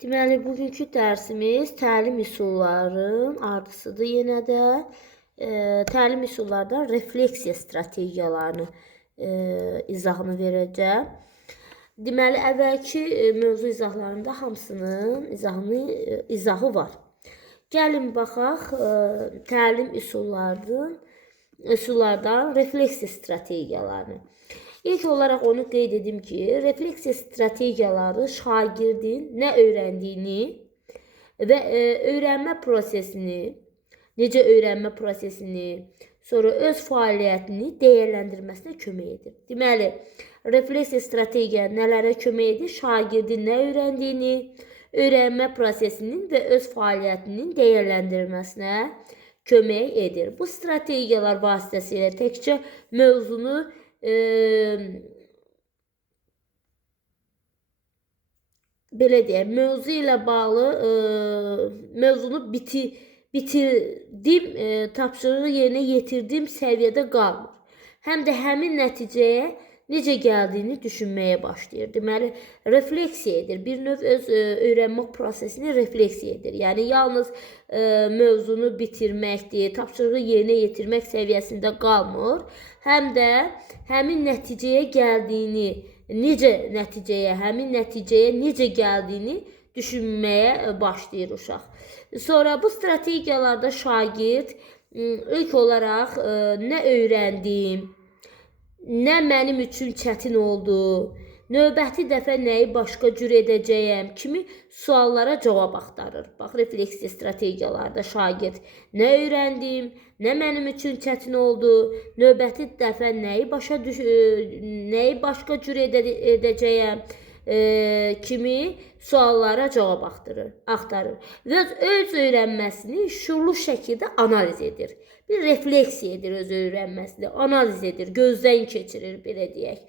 Deməli, bugünkü dərsimiz təlim üsullarının ardısıdır. Yenə də təlim üsullardan refleksiya strategiyalarını izahını verəcəm. Deməli, əvvəlki mövzu izahlarında hamısının izahı var. Gəlin baxaq təlim üsullardan refleksiya strategiyalarını. İlk olaraq onu qeyd edim ki, refleksiya strategiyaları şagirdin nə öyrəndiyini və öyrənmə prosesini, necə öyrənmə prosesini, sonra öz fəaliyyətini dəyərləndirməsinə kömək edir. Deməli, refleksiya strategiya nələrə kömək edir? Şagirdin nə öyrəndiyini, öyrənmə prosesinin və öz fəaliyyətinin dəyərləndirməsinə kömək edir. Bu strategiyalar vasitəsilə təkcə mövzunu belə deyək, mövzu ilə bağlı mövzunu bitirdim, tapşırığı yerinə yetirdim səviyyədə qalmır. Həm də həmin nəticəyə necə gəldiyini düşünməyə başlayır. Deməli, refleksiya edir. Bir növ öz öyrənmə prosesini refleksiya edir. Yəni, yalnız mövzunu bitirməkdir, tapşırığı yerinə yetirmək səviyyəsində qalmır. Həm də həmin nəticəyə gəldiyini, həmin nəticəyə necə gəldiyini düşünməyə başlayır uşaq. Sonra bu strategiyalarda şagird ilk olaraq nə öyrəndim, nə mənim üçün çətin oldu, növbəti dəfə nəyi başqa cür edəcəyəm kimi suallara cavab axtarır. Bax, refleksiya strategiyalarda şagird nə öyrəndim, nə mənim üçün çətin oldu, növbəti dəfə nəyi başqa cür edəcəyəm kimi suallara cavab axtarır və öz öyrənməsini şuurlu şəkildə analiz edir. Bir refleksiya edir öz öyrənməsini, analiz edir, gözdən keçirir, belə deyək.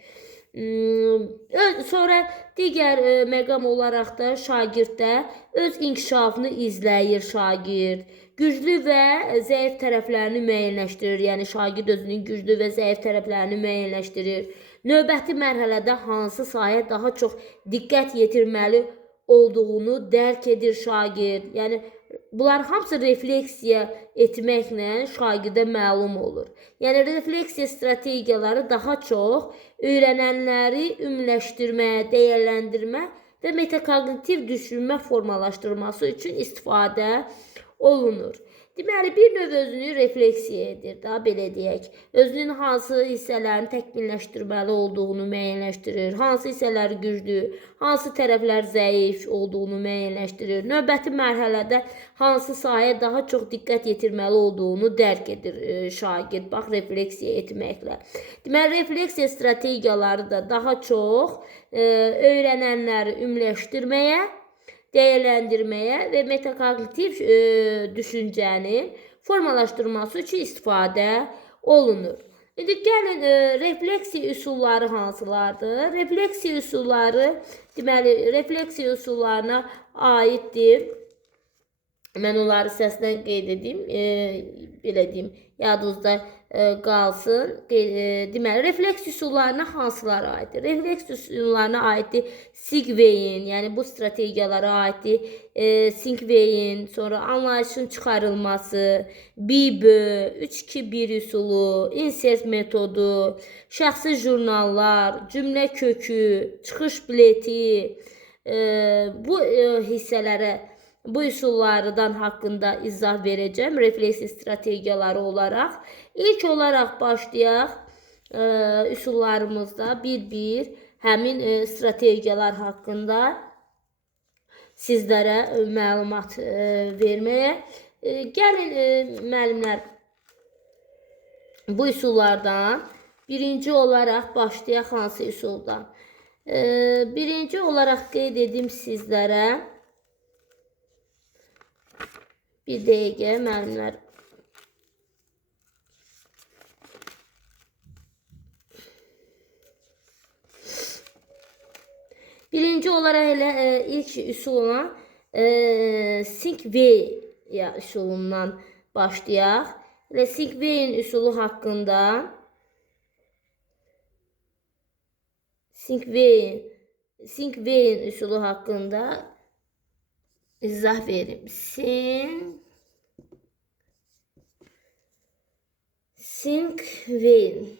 Sonra digər məqam olaraq da şagirddə öz inkişafını izləyir şagird. Güclü və zəif tərəflərini müəyyənləşdirir. Yəni, şagird özünün güclü və zəif tərəflərini müəyyənləşdirir. Növbəti mərhələdə hansı sahəyə daha çox diqqət yetirməli olduğunu dərk edir şagird. Yəni, bunlar hamısı refleksiya etməklə şagirdə məlum olur. Yəni, refleksiya strategiyaları daha çox öyrənənləri ümumiləşdirmə, dəyərləndirmə və metakognitiv düşünmə formalaşdırması üçün istifadə olunur. Deməli, bir növ özünü refleksiya edir, belə deyək. Özünün hansı hissələrini təkmilləşdirməli olduğunu müəyyənləşdirir, hansı hissələri güclü, hansı tərəflər zəif olduğunu müəyyənləşdirir. Növbəti mərhələdə hansı sahəyə daha çox diqqət yetirməli olduğunu dərk edir şagird, bax, refleksiya etməklə. Deməli, refleksiya strategiyaları da daha çox öyrənənləri ümumiləşdirməyə, dəyərləndirməyə və metakognitiv düşüncənin formalaşdırılması üçün istifadə olunur. İndi gəlin, refleksiya üsulları hansılardır? Refleksiya üsulları, deməli, refleksiya üsullarına aiddir. Mən onları səsdən qeyd edim, belə deyim, yadınızda qalsın. Deməli, refleksiya üsullarına hansılara aiddir? Refleksiya üsullarına aiddir Sigveyin, yəni bu strategiyalara aiddir Sigveyin, sonra anlayışın çıxarılması, BIBÖ, 3-2-1 üsulu, insert metodu, şəxsi jurnallar, cümlə kökü, çıxış bileti, bu hissələrə, bu üsullardan haqqında izah verəcəm, refleksiya strategiyaları olaraq. İlk olaraq başlayaq üsullarımızda bir-bir həmin strategiyalar haqqında sizlərə məlumat verməyə. Gəlin, müəllimlər, bu üsullardan birinci olaraq başlayaq hansı üsuldan? Birinci olaraq qeyd edim sizlərə. Bir dəqiqə, müəllimlər. Birinci olaraq elə ilk üsul olan Sigveyin üsulundan başlayaq. Elə Sigveyin üsulu haqqında Sigveyin üsulu haqqında İzah verim. Sinkvein.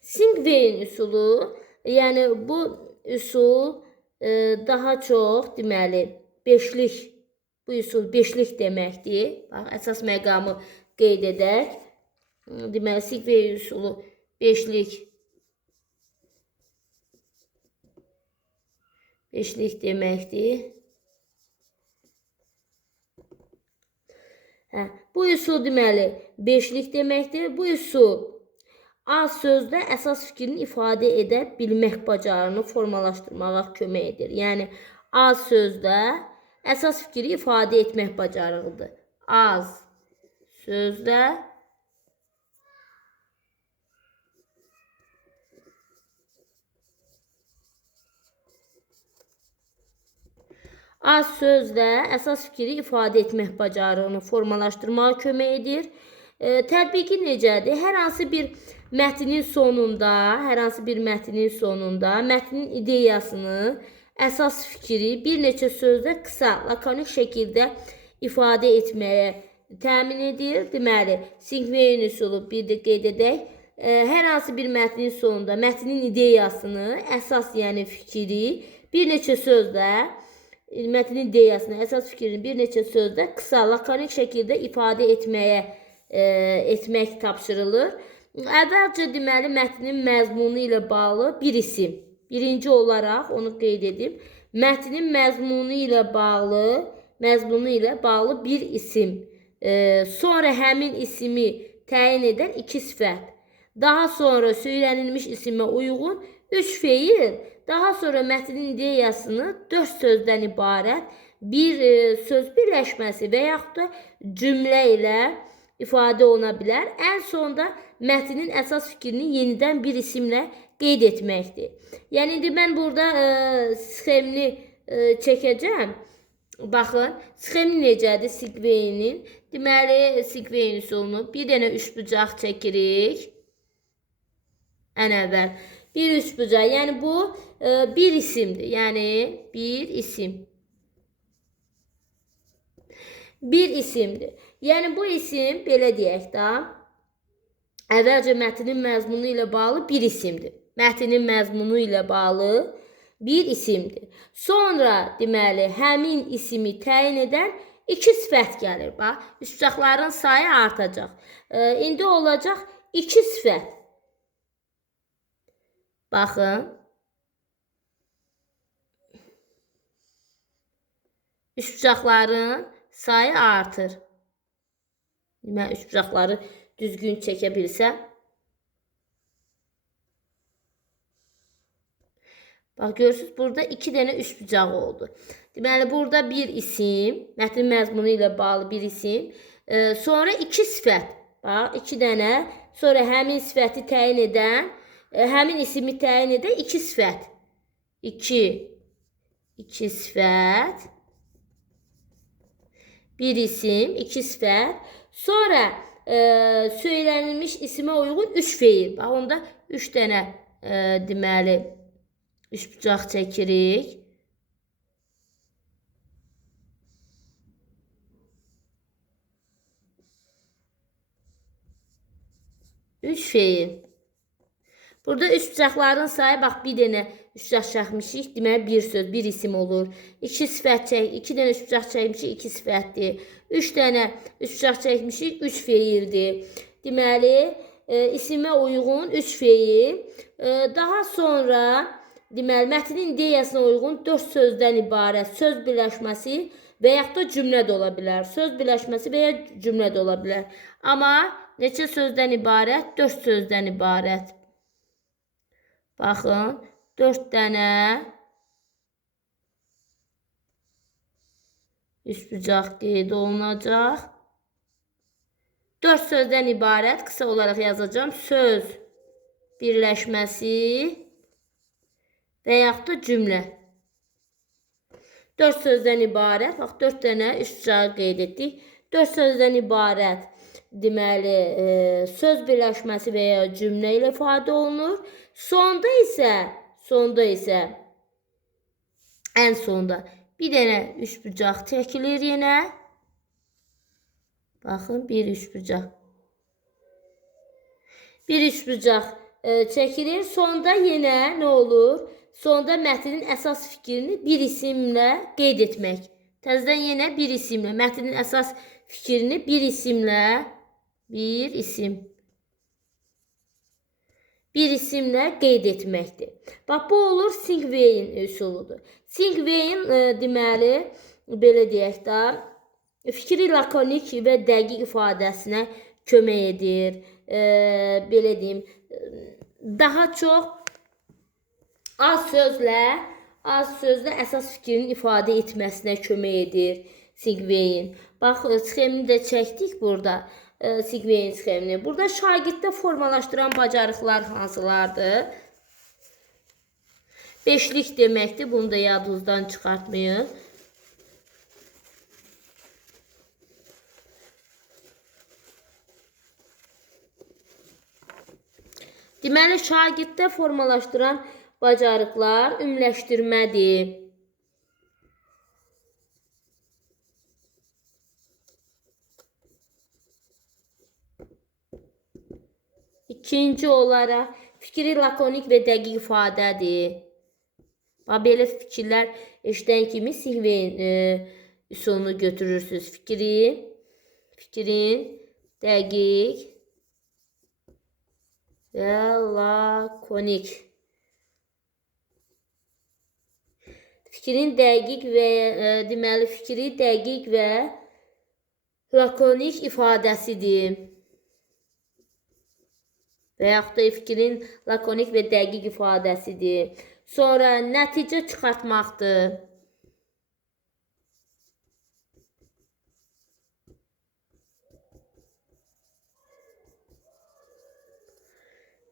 Sinkvein üsulu, yani bu üsul daha çox deməli beşlik, bu üsul beşlik deməkdir. Bax, əsas məqamı qeyd edək. Deməli Sinkvein üsulu beşlik deməkdir. Bu üsul deməli beşlik deməkdir. Bu üsul az sözdə əsas fikrini ifadə edə bilmək bacarığını formalaşdırmağa kömək edir. Yəni az sözdə əsas fikri ifadə etmək bacarığıdır. Az sözdə əsas fikri ifadə etmək bacarığını formalaşdırmağa kömək edir. Tətbiqi necədir? Hər hansı bir mətnin sonunda mətnin ideyasını, əsas fikri bir neçə sözdə qısa, lakonik şəkildə ifadə etməyə təmin edir. Deməli, Sinkvein üsulu bir də qeyd edək. Hər hansı bir mətnin sonunda mətnin ideyasını, əsas yəni fikri bir neçə sözdə, mətnin ideyasını, əsas fikrini bir neçə sözdə qısa, lakonik şəkildə ifadə etmək tapşırılır. Əvvəlcə deməli mətnin məzmunu ilə bağlı bir isim. Birinci olaraq onu qeyd edib, mətnin məzmunu ilə bağlı bir isim. Sonra həmin ismi təyin edən iki sifət. Daha sonra söylənilmiş isimə uyğun üç feil. Daha sonra mətnin ideyasını 4 sözdən ibarət bir söz birləşməsi və yaxud da cümlə ilə ifadə oluna bilər. Ən sonda mətnin əsas fikrini yenidən bir isimlə qeyd etməkdir. Yəni indi mən burada sxemini çəkəcəm. Baxın, sxemi necədir Sinkveinin? Deməli, Sinkvein üsulunu bir dənə üçbucaq çəkirik. Ən əvvəl bir üçbucaq, yəni bu bir isimdir. Yəni bir isim. Bir isimdir. Yəni bu isim belə deyək də, əvvəlcə mətnin məzmunu ilə bağlı bir isimdir. Mətnin məzmunu ilə bağlı bir isimdir. Sonra deməli həmin ismi təyin edən iki sifət gəlir. Bax, üçbucaqların sayı artacaq. İndi olacaq iki sifət. Baxın. Üçbucaqların sayı artır. Mən üçbucaqları düzgün çəkə bilsəm. Bax, görürsünüz, burada iki dənə üçbucaq oldu. Deməli, burada bir isim, mətnin məzmunu ilə bağlı bir isim. Sonra iki sifət. Bax, iki dənə. Sonra həmin sifəti təyin edən, həmin ismi təyin edən iki sifət. İki sifət. Bir isim, iki sifət. Sonra söylənilmiş isimə uyğun üç feil. Bax, onda üç dənə deməli üçbucaq çəkirik. Üç feil. Burada üçbucaqların sayı, bax, bir dənə üçbucaq çəkmişik. Deməli, bir söz, bir isim olur. İki sifət iki dənə üçbucaq çəkmişik, iki sifətdir. Üç dənə üçbucaq çəkmişik, üç feildir. Deməli, isimə uyğun üç feil. Daha sonra, deməli, mətnin ideyasına uyğun 4 sözdən ibarət söz birləşməsi və yaxud da cümlə də ola bilər. Söz birləşməsi və ya cümlə də ola bilər. Amma neçə sözdən ibarət? 4 sözdən ibarət. Baxın, 4 dənə üçbucaq qeyd olunacaq. 4 sözdən ibarət, qısa olaraq yazacağım. Söz birləşməsi və yaxud da cümlə. 4 sözdən ibarət, bax, 4 dənə üçbucağı qeyd etdik. 4 sözdən ibarət, deməli, söz birləşməsi və ya cümlə ilə ifadə olunur. Sonda isə ən sonda bir dənə üçbucaq çəkilir yenə. Baxın, bir üçbucaq. Bir üçbucaq çəkilir. Sonda yenə nə olur? Sonda mətnin əsas fikrini bir isimlə qeyd etmək. Təzədən yenə bir isimlə. Mətnin əsas fikrini bir isimlə qeyd etməkdir. Bax, bu olur Singveyin üsuludur. Singveyin deməli, belə deyək də, fikri lakonik və dəqiq ifadəsinə kömək edir. Belə deyim, daha çox az sözlə əsas fikrini ifadə etməsinə kömək edir Singveyin. Bax, sxemini də çəkdik burada. Singveyin sxemini. Burada şagirddə formalaşdıran bacarıqlar hansılardır? Beşlik deməkdir. Bunu da yadınızdan çıxartmayın. Deməli, şagirddə formalaşdıran bacarıqlar ümumiləşdirmədir. İkinci olaraq fikri lakonik və dəqiq ifadədir. Belə fikirlər eşidən kimi Singveyin üsulunu götürürsünüz. Fikrin dəqiq və lakonik. Fikrin dəqiq və deməli fikri dəqiq və lakonik ifadəsidir. Və yaxud da fikrin lakonik və dəqiq ifadəsidir. Sonra nəticə çıxartmaqdır.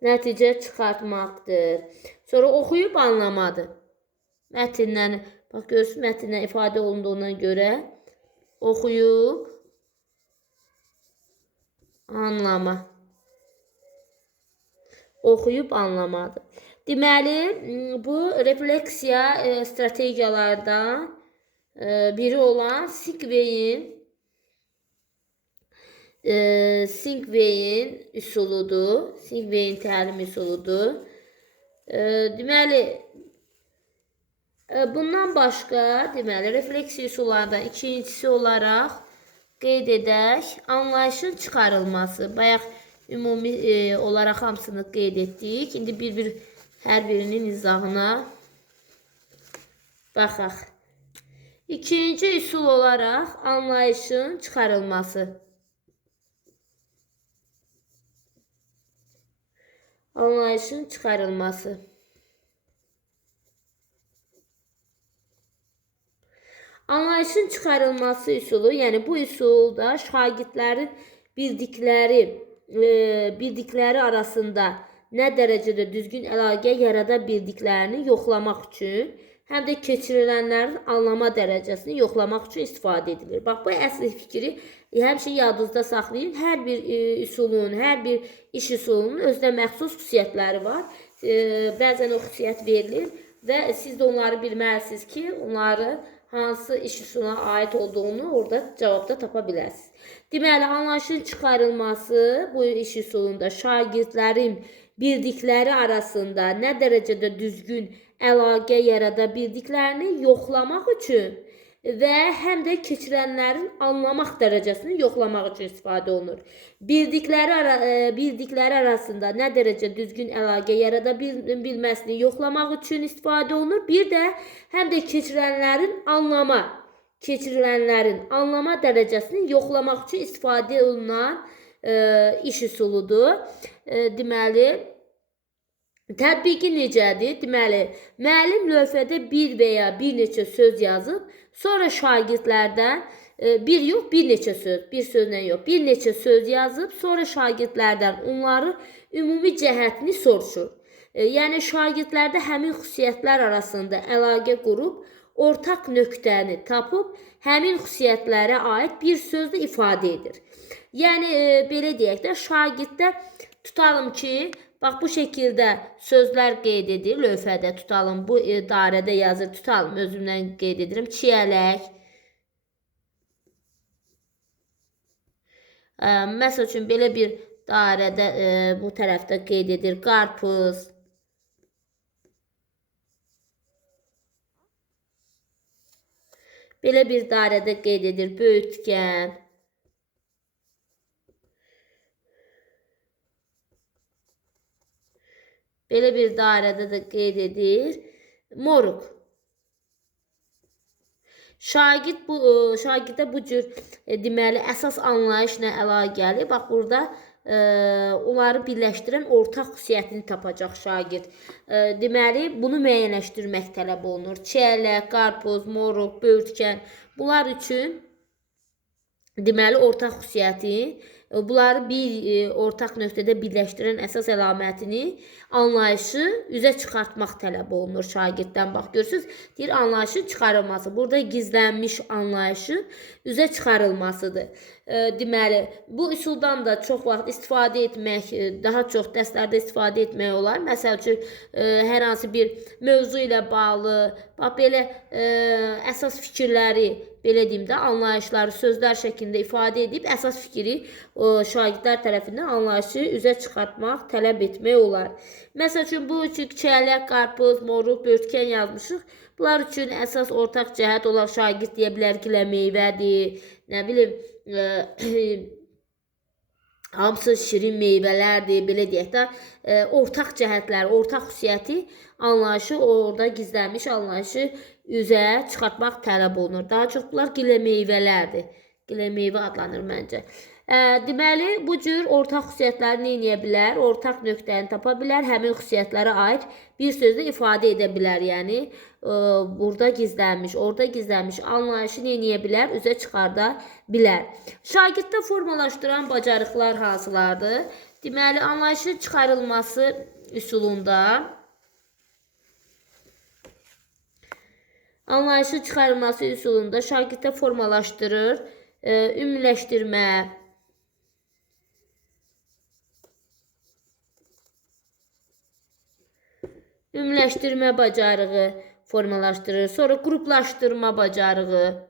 Nəticə çıxartmaqdır. Sonra oxuyub anlamadır. Mətndən, bax görürsünüz, mətndən ifadə olunduğuna görə oxuyub anlama. Oxuyub anlamadır. Deməli, bu refleksiya strategiyalardan biri olan Singveyin üsuludur. Singveyin təlim üsuludur. Deməli, bundan başqa, deməli, refleksiya üsullardan ikincisi olaraq qeyd edək, anlayışın çıxarılması. Bayaq ümumi olaraq hamısını qeyd etdik. İndi hər birinin izahına baxaq. İkinci üsul olaraq anlayışın çıxarılması. Anlayışın çıxarılması. Anlayışın çıxarılması üsulu, yəni bu üsulda şagirdlərin bildikləri arasında nə dərəcədə düzgün əlaqə yarada bildiklərini yoxlamaq üçün, həm də keçirilənlərin anlama dərəcəsini yoxlamaq üçün istifadə edilir. Bax, bu əsl fikri həmişə yadınızda saxlayın. Hər bir üsulun, hər bir iş üsulunun özünə məxsus xüsusiyyətləri var. Bəzən o xüsusiyyət verilir və siz də onları bilməlisiniz ki, onları hansı iş üsuluna aid olduğunu orada cavabda tapa bilərsiniz. Deməli, anlayışın çıxarılması bu iş üsulunda şagirdlərin bildikləri arasında nə dərəcədə düzgün əlaqə yarada bildiklərini yoxlamaq üçün və həm də keçirənlərin anlamaq dərəcəsini yoxlamaq üçün istifadə olunur. Bildikləri arasında nə dərəcə düzgün əlaqə yarada bilməsini yoxlamaq üçün istifadə olunur. Bir də həm də keçirənlərin anlama dərəcəsini yoxlamaq üçün istifadə olunan iş üsuludur. Deməli, tətbiqi necədir? Deməli, müəllim lövhədə bir və ya bir neçə söz yazıb, sonra şagirdlərdən bir neçə söz yazıb, sonra şagirdlərdən onları ümumi cəhətini soruşur. Yəni, şagirdlərdə həmin xüsusiyyətlər arasında əlaqə qurub, ortaq nöqtəni tapıb, həmin xüsusiyyətlərə aid bir sözlə ifadə edir. Yəni, belə deyək də, şagirddə tutalım ki, Bax bu şəkildə sözlər qeyd edir. Lövhədə tutalım. Bu dairədə yazır. Tutalım. Özümdən qeyd edirəm. Çiyələk. Məsəl üçün belə bir dairədə bu tərəfdə qeyd edir. Qarpız. Belə bir dairədə qeyd edir. Böyütkən. Belə bir dairədə də qeyd edir. Moruq. Şagirdə bu cür deməli əsas anlayışla əlaqəli. Bax burada onları birləşdirən ortaq xüsusiyyətini tapacaq şagird. Deməli bunu müəyyənləşdirmək tələb olunur. Çiyələk, qarpız, moruq, böyürtkən bunlar üçün deməli ortaq xüsusiyyəti, bunları bir ortaq nöqtədə birləşdirən əsas əlamətini, anlayışı üzə çıxartmaq tələb olunur şagirddən. Bax görürsünüz, deyir anlayışın çıxarılması. Burada gizlənmiş anlayışı üzə çıxarılmasıdır. Deməli, bu üsuldan da çox vaxt istifadə etmək, daha çox dərslərdə istifadə etmək olar. Məsəl üçün, hər hansı bir mövzu ilə bağlı, bax belə əsas fikirləri, belə deyim də, anlayışları sözlər şəklində ifadə edib, əsas fikri şagirdlər tərəfindən anlayışı üzə çıxartmaq, tələb etmək olar. Məsəl üçün, bu üçün çiyələk, qarpız, moruq, böyürtkən yazmışıq. Bunlar üçün əsas ortaq cəhət olaraq şagird deyə bilər ki, meyvədir, nə bilim, hamısı şirin meyvələrdir, belə deyək də, ortaq cəhətlər, ortaq xüsusiyyəti, anlayışı, orada gizlənmiş anlayışı üzə çıxartmaq tələb olunur. Daha çox bunlar gilə meyvələrdir. Gilə meyvə adlanır məncə. Deməli, bu cür ortaq xüsusiyyətləri nə edə bilər? Ortaq nöqtəni tapa bilər, həmin xüsusiyyətlərə aid bir sözlə ifadə edə bilər. Yəni, burada gizlənmiş, orada gizlənmiş anlayışı nə edə bilər? Üzə çıxarda bilər. Şagirddə formalaşdıran bacarıqlar hansılardır? Deməli, anlayışın çıxarılması üsulunda şagirddə formalaşdırır, ümumiləşdirmə bacarığı formalaşdırır. Sonra qruplaşdırma bacarığı,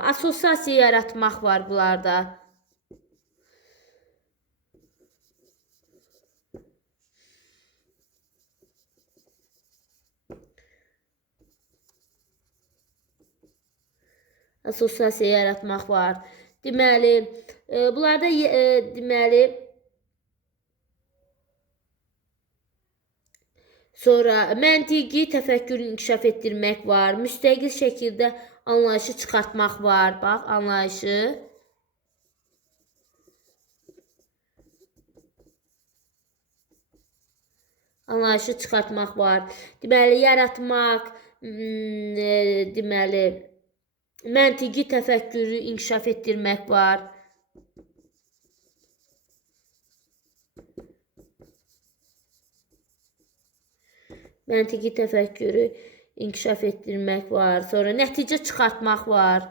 assosiasiya yaratmaq var bunlarda. Assosiasiya yaratmaq var. Deməli, bunlarda deməli sonra məntiqi təfəkkürü inkişaf etdirmək var. Müstəqil şəkildə anlayışı çıxartmaq var. Bax, anlayışı çıxartmaq var. Deməli, yaratmaq, deməli, məntiqi təfəkkürü inkişaf etdirmək var. Məntiqi təfəkkürü inkişaf etdirmək var. Sonra nəticə çıxartmaq var.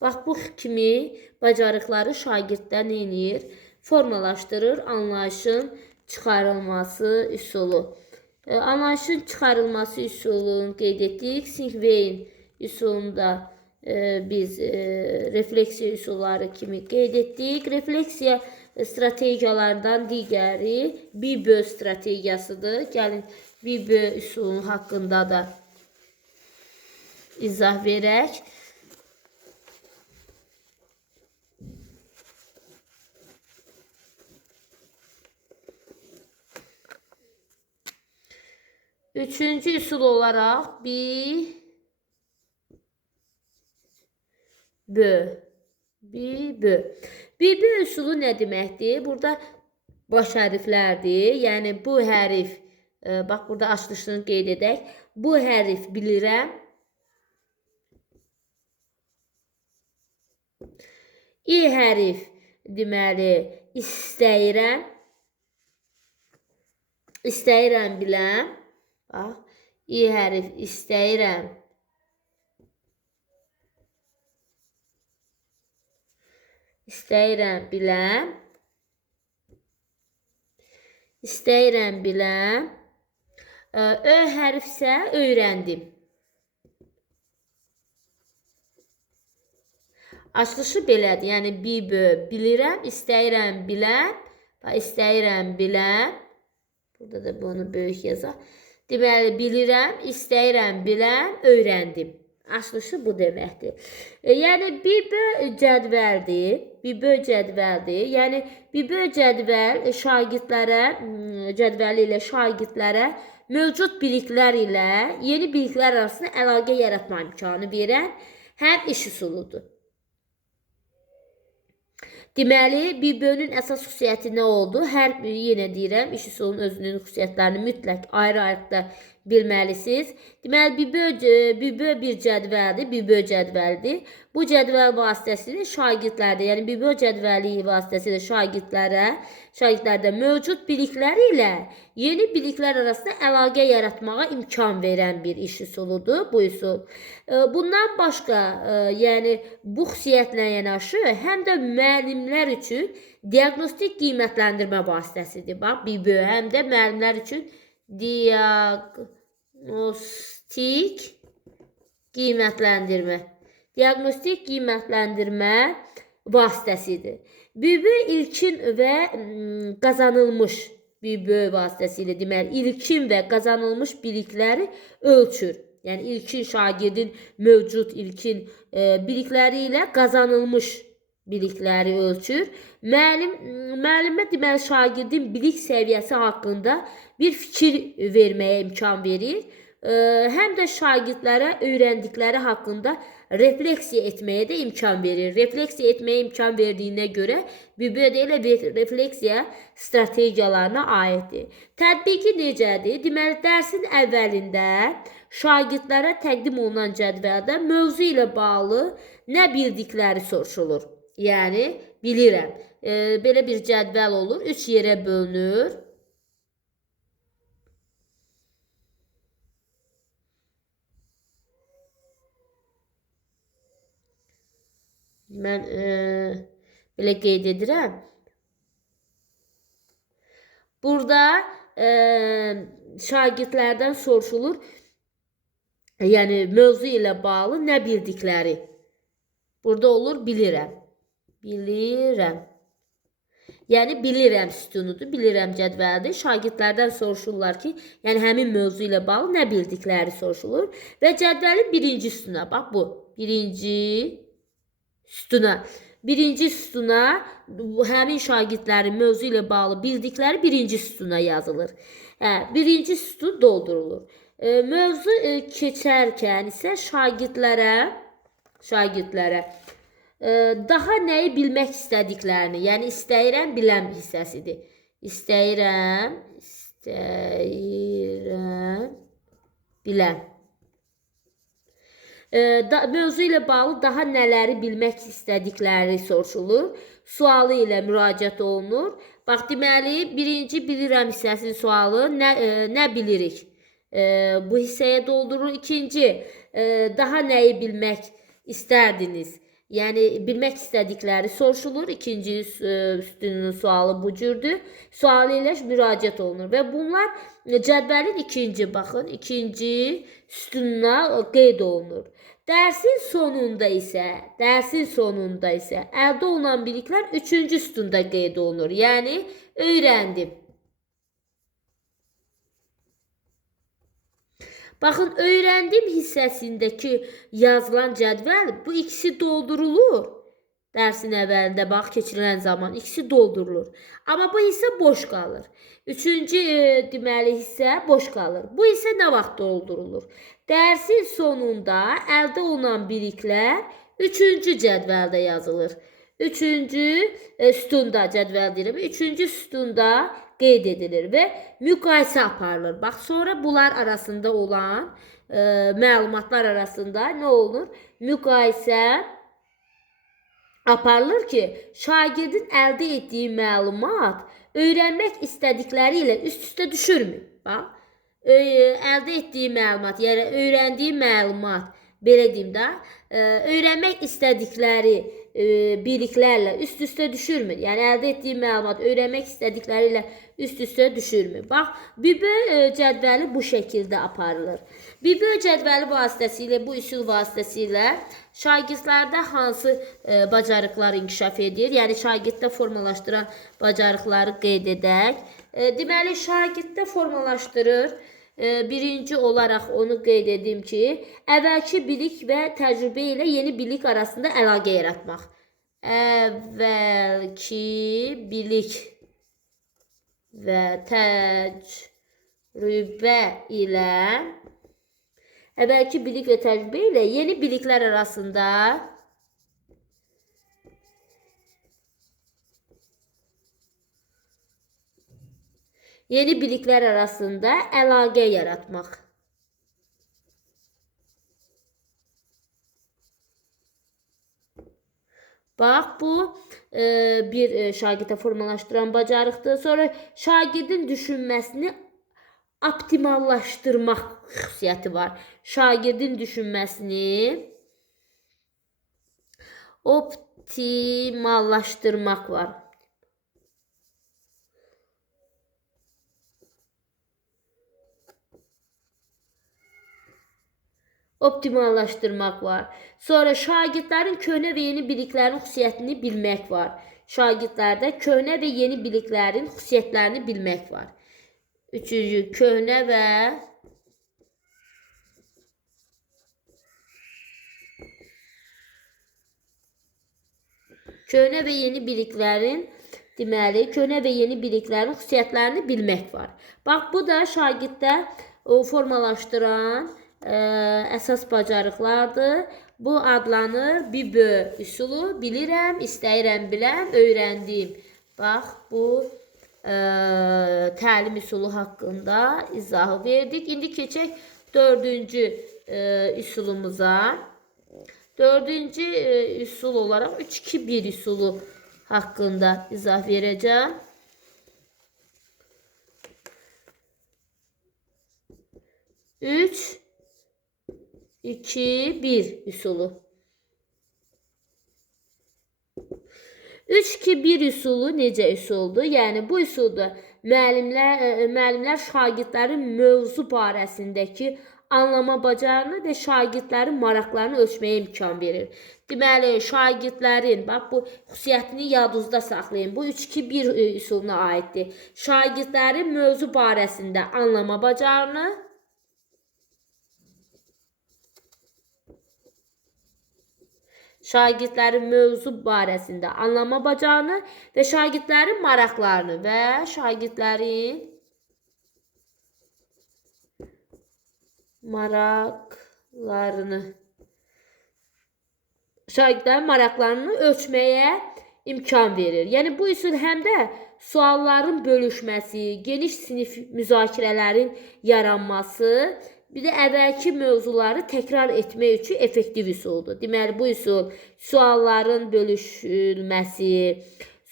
Bax, bu kimi bacarıqları şagirddə nə edir? Formalaşdırır anlayışın çıxarılması üsulu. Anlayışın çıxarılması üsulunu qeyd etdik. Sinkveyn üsulunda biz refleksiya üsulları kimi qeyd etdik. Refleksiya strategiyalardan digəri BİBÖ strategiyasıdır. Gəlin BİBÖ üsulunun haqqında da izah verək. Üçüncü üsul olaraq BİBÖ üsulu nə deməkdir? Burada baş hərflərdir. Yəni bu hərf, bax burada açılışını qeyd edək. Bu hərf bilirəm. İ hərf deməli istəyirəm. İstəyirəm biləm. Bax, i hərf istəyirəm. İstəyirəm biləm. İstəyirəm biləm. Ö hərf isə öyrəndim. Açılışı belədir. Yəni bilirəm, istəyirəm biləm. İstəyirəm biləm. Burada da bunu böyük yazaq. Deməli, bilirəm, istəyirəm biləm, öyrəndim. Açılışı bu deməkdir. Yəni BB cədvəldir. BB cədvəldir. Yəni BB cədvəl cədvəli ilə şagirdlərə mövcud biliklər ilə yeni biliklər arasında əlaqə yaratma imkanı verən həm iş üsuludur. Deməli, BB-nin əsas xüsusiyyəti nə oldu? Hər yenə deyirəm, iş üsulunun özünün xüsusiyyətlərini mütləq ayrı-ayrıqda bilməlisiniz. Deməli, BB bir cədvəldir, BB cədvəldir. Bu cədvəl vasitəsilə şagirdlərdə, yəni BB cədvəli vasitəsilə şagirdlərdə mövcud bilikləri ilə yeni biliklər arasında əlaqə yaratmağa imkan verən bir iş üsuludur bu üsul. Bundan başqa, yəni bu xüsusiyyətlə yanaşı, həm də müəllimlər üçün diaqnostik qiymətləndirmə vasitəsidir. Bax, BB həm də müəllimlər üçün diaqnostik qiymətləndirmə. Diaqnostik qiymətləndirmə vasitəsidir. BB ilkin və qazanılmış BB vasitəsilə deməli ilkin və qazanılmış bilikləri ölçür. Yəni ilkin şagirdin mövcud ilkin bilikləri ilə qazanılmış bilikləri ölçür. Müəllimə deməli şagirdin bilik səviyyəsi haqqında bir fikir verməyə imkan verir. Həm də şagirdlərə öyrəndikləri haqqında refleksiya etməyə də imkan verir. Refleksiya etməyə imkan verdiyinə görə BB də elə refleksiya strategiyalarına aiddir. Tətbiqi necədir? Deməli, dərsin əvvəlində şagirdlərə təqdim olunan cədvəldə mövzu ilə bağlı nə bildikləri soruşulur. Yəni, bilirəm. Belə bir cədvəl olur, 3 yerə bölünür. Mən belə qeyd edirəm. Burada şagirdlərdən soruşulur, yəni mövzu ilə bağlı nə bildikləri. Burada olur bilirəm. Bilirəm. Yəni bilirəm sütunudur, bilirəm cədvəldir. Şagirdlərdən soruşurlar ki, yəni həmin mövzu ilə bağlı nə bildikləri soruşulur. Və cədvəlin birinci sütuna, bax bu, birinci sütuna həmin şagirdlərin mövzu ilə bağlı bildikləri birinci sütuna yazılır. Birinci sütun doldurulur. Mövzu keçərkən isə şagirdlərə daha nəyi bilmək istədiklərini, yəni istəyirəm biləm hissəsidir. İstəyirəm biləm. Mövzu ilə bağlı daha nələri bilmək istədikləri soruşulur. Sualı ilə müraciət olunur. Bax, deməli, birinci bilirəm hissəsinin sualı nə bilirik? Bu hissəyə doldurur. İkinci, daha nəyi bilmək istərdiniz? Yəni, bilmək istədikləri soruşulur. İkinci sütunun sualı bu cürdür. Sualı ilə müraciət olunur. Və bunlar cədvəlin ikinci sütununa qeyd olunur. Dərsin sonunda isə əldə olunan biliklər üçüncü sütunda qeyd olunur. Yəni, öyrəndim. Baxın, öyrəndim hissəsindəki yazılan cədvəl, bu ikisi doldurulur. Dərsin əvvəlində, bax, keçirilən zaman ikisi doldurulur. Amma bu hissə boş qalır. Üçüncü, deməli, hissə boş qalır. Bu hissə nə vaxt doldurulur? Dərsin sonunda əldə olunan biliklər üçüncü cədvəldə yazılır. Üçüncü sütunda cədvəl deyirəm. Üçüncü sütunda qeyd edilir və müqayisə aparılır. Bax, sonra bunlar arasında olan məlumatlar arasında nə olur? Müqayisə aparılır ki, şagirdin əldə etdiyi məlumat öyrənmək istədikləri ilə üst-üstə düşürmü? Bax, əldə etdiyi məlumat, yəni öyrəndiyi məlumat, belə deyim də, öyrənmək istədikləri biliklərlə üst-üstə düşürmür. Yəni əldə etdiyi məlumat öyrənmək istədikləri ilə üst-üstə düşürmür. Bax, BİBÖ cədvəli bu şəkildə aparılır. BİBÖ cədvəli vasitəsilə, bu üsul vasitəsilə şagirdlərdə hansı bacarıqlar inkişaf edir? Yəni şagirddə formalaşdıran bacarıqları qeyd edək. Deməli, şagirddə formalaşdırır. Birinci olaraq onu qeyd edim ki, əvvəlki bilik və təcrübə ilə yeni bilik arasında əlaqə yaratmaq. Əvvəlki bilik və təcrübə ilə yeni biliklər arasında əlaqə yaratmaq. Bax, bu bir şagirdə formalaşdıran bacarıqdır. Sonra şagirdin düşünməsini optimallaşdırmaq xüsusiyyəti var. Şagirdin düşünməsini optimallaşdırmaq var. Sonra şagirdlərin köhnə və yeni biliklərin xüsusiyyətini bilmək var. Şagirdlərdə köhnə və yeni biliklərin xüsusiyyətlərini bilmək var. Üçüncü, köhnə və yeni biliklərin xüsusiyyətlərini bilmək var. Bax, bu da şagirddə formalaşdıran əsas bacarıqlardır. Bu adlanır BİBÖ üsulu. Bilirəm, istəyirəm, biləm, öyrəndim. Bax, bu təlim üsulu haqqında izahı verdik. İndi keçək dördüncü üsulumuza. Dördüncü üsul olaraq 3-2-1 üsulu haqqında izah verəcəm. 3-2-1 üsulu. 3-2-1 üsulu necə üsuldur? Yəni bu üsulda müəllimlər şagirdlərin mövzu barəsindəki anlama bacarığını və şagirdlərin maraqlarını ölçməyə imkan verir. Deməli, şagirdlərin, bax bu xüsusiyyətini yadınızda saxlayın. Bu 3-2-1 üsuluna aiddir. Şagirdlərin mövzu barəsində anlama bacarığını və şagirdlərin maraqlarını və şagirdlərin maraqlarını ölçməyə imkan verir. Yəni bu üsul həm də sualların bölüşməsi, geniş sinif müzakirələrin yaranması, bir də əvvəlki mövzuları təkrar etmək üçün effektiv üsuldur. Deməli, bu üsul sualların bölüşülməsi,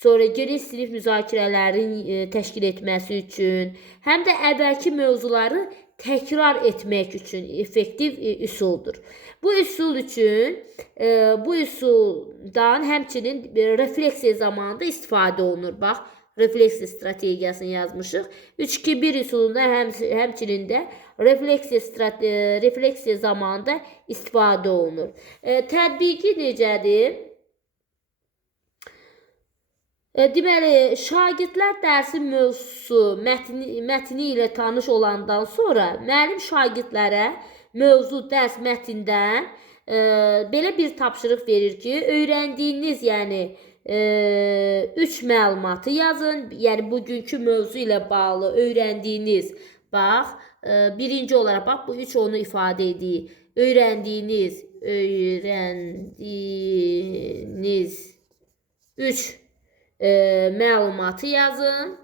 sonra geniş sinif müzakirələrin təşkil etməsi üçün, həm də əvvəlki mövzuları təkrar etmək üçün effektiv üsuldur. Bu üsuldan həmçinin refleksiya zamanında istifadə olunur. Bax, refleksiya strategiyasını yazmışıq. 3-2-1 üsulunda həmçinin də refleksiya zamanında istifadə olunur. Tətbiqi necədir? Deməli, şagirdlər dərsin mövzusu, mətni ilə tanış olandan sonra müəllim şagirdlərə mövzu dərs mətnindən belə bir tapşırıq verir ki, öyrəndiyiniz, yəni 3 məlumatı yazın. Yəni bugünkü mövzu ilə bağlı öyrəndiyiniz, bax, birinci olaraq bax bu 3 onu ifadə edir. Öyrəndiyiniz 3 məlumatı yazın.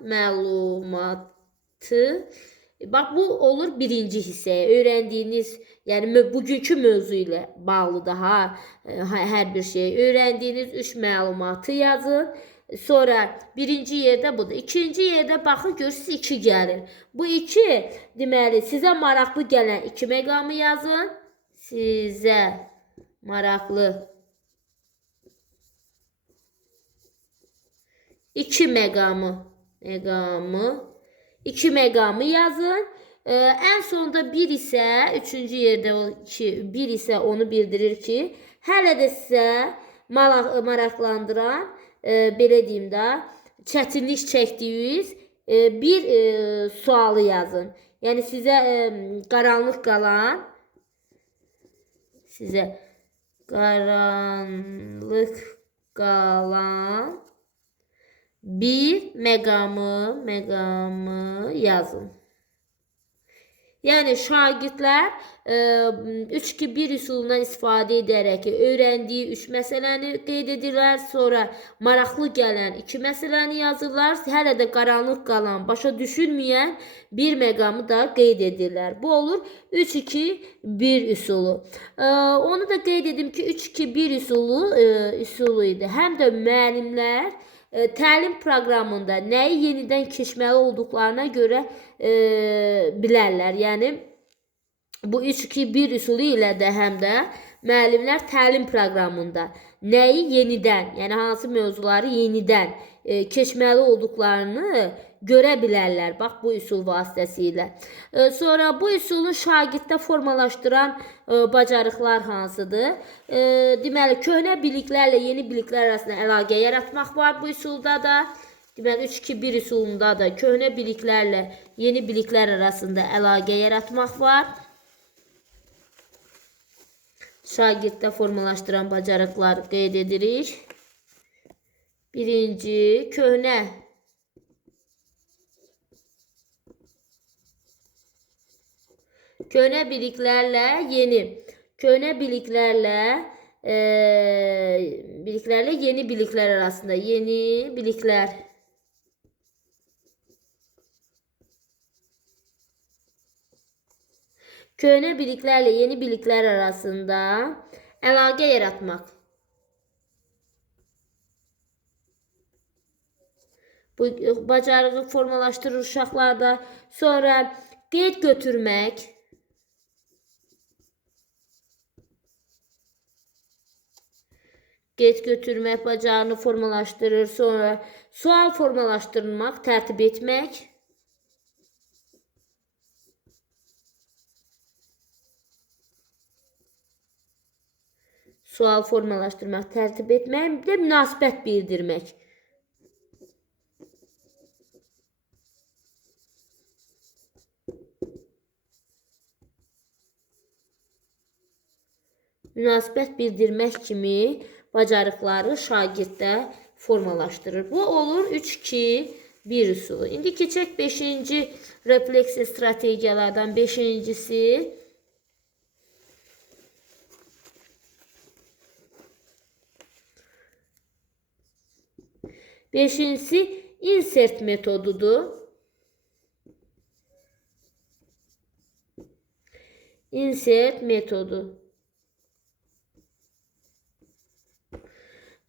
Bax, bu olur birinci hissəyə. Öyrəndiyiniz, yəni bugünkü mövzu ilə bağlı daha hər bir şey. Öyrəndiyiniz 3 məlumatı yazın. Sonra birinci yerdə budur. İkinci yerdə baxın görürsünüz 2 gəlir. Bu 2 deməli sizə maraqlı gələn 2 məqamı yazın. Sizə maraqlı 2 məqamı yazın. Ən sonda 1 isə, üçüncü yerdə o 1 isə onu bildirir ki, hələ də sizə maraqlandıran, belə deyim də, çətinlik çəkdiyiniz bir sualı yazın. Yəni sizə qaranlıq qalan bir məqamı yazın. Yəni şagirdlər 3-2-1 üsulundan istifadə edərək öyrəndiyi 3 məsələni qeyd edirlər. Sonra maraqlı gələn 2 məsələni yazırlar. Hələ də qaranlıq qalan, başa düşülməyən bir məqamı da qeyd edirlər. Bu olur 3-2-1 üsulu. Onu da qeyd edim ki, 3-2-1 üsulu idi. Həm də müəllimlər təlim proqramında nəyi yenidən keçməli olduqlarına görə bilərlər. Yəni bu 3-2-1 üsulu ilə də həm də müəllimlər təlim proqramında nəyi yenidən, yəni hansı mövzuları yenidən keçməli olduqlarını görə bilərlər. Bax bu üsul vasitəsilə. Sonra bu üsulun şagirddə formalaşdıran bacarıqlar hansıdır? Deməli, köhnə biliklərlə yeni biliklər arasında əlaqə yaratmaq var bu üsulda da. Deməli, 3-2-1 üsulunda da köhnə biliklərlə yeni biliklər arasında əlaqə yaratmaq var. Şagirddə formalaşdıran bacarıqlar qeyd edirik. Birinci, köhnə biliklərlə yeni. Köhnə biliklərlə yeni biliklər arasında. Yeni biliklər. Köhnə biliklərlə yeni biliklər arasında əlaqə yaratmaq. Bu bacarığı formalaşdırır uşaqlarda. Sonra qeyd götürmək. Qeyd götürmək bacarığını formalaşdırır. Sonra sual formalaşdırmaq, tərtib etmək. Sual formalaşdırmaq, tərtib etmək, bir də münasibət bildirmək. Münasibət bildirmək kimi bacarıqları şagirddə formalaşdırır. Bu olur 3-2-1 üsulu. İndi keçək 5-ci refleksiya strategiyalardan 5-incisi. Beşincisi insert metodudur. Insert metodu.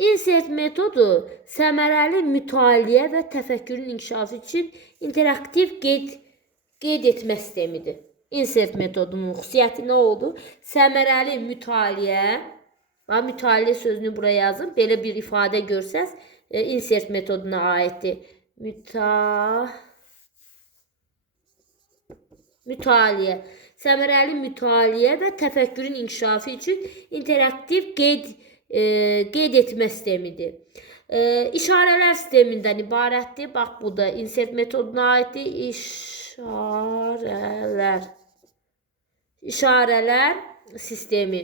Insert metodu səmərəli mütaliə və təfəkkürün inkişafı üçün interaktiv qeyd etmə sistemidir. Insert metodunun xüsusiyyəti nə oldu? Səmərəli mütaliə, mütaliə sözünü buraya yazın. Belə bir ifadə görsəz, insert metoduna aiddir. Mütaliə. Səmərəli mütaliə və təfəkkürün inkişafı üçün interaktiv qeyd etmə sistemidir. İşarələr sistemindən ibarətdir. Bax, bu da insert metoduna aiddir. İşarələr sistemi.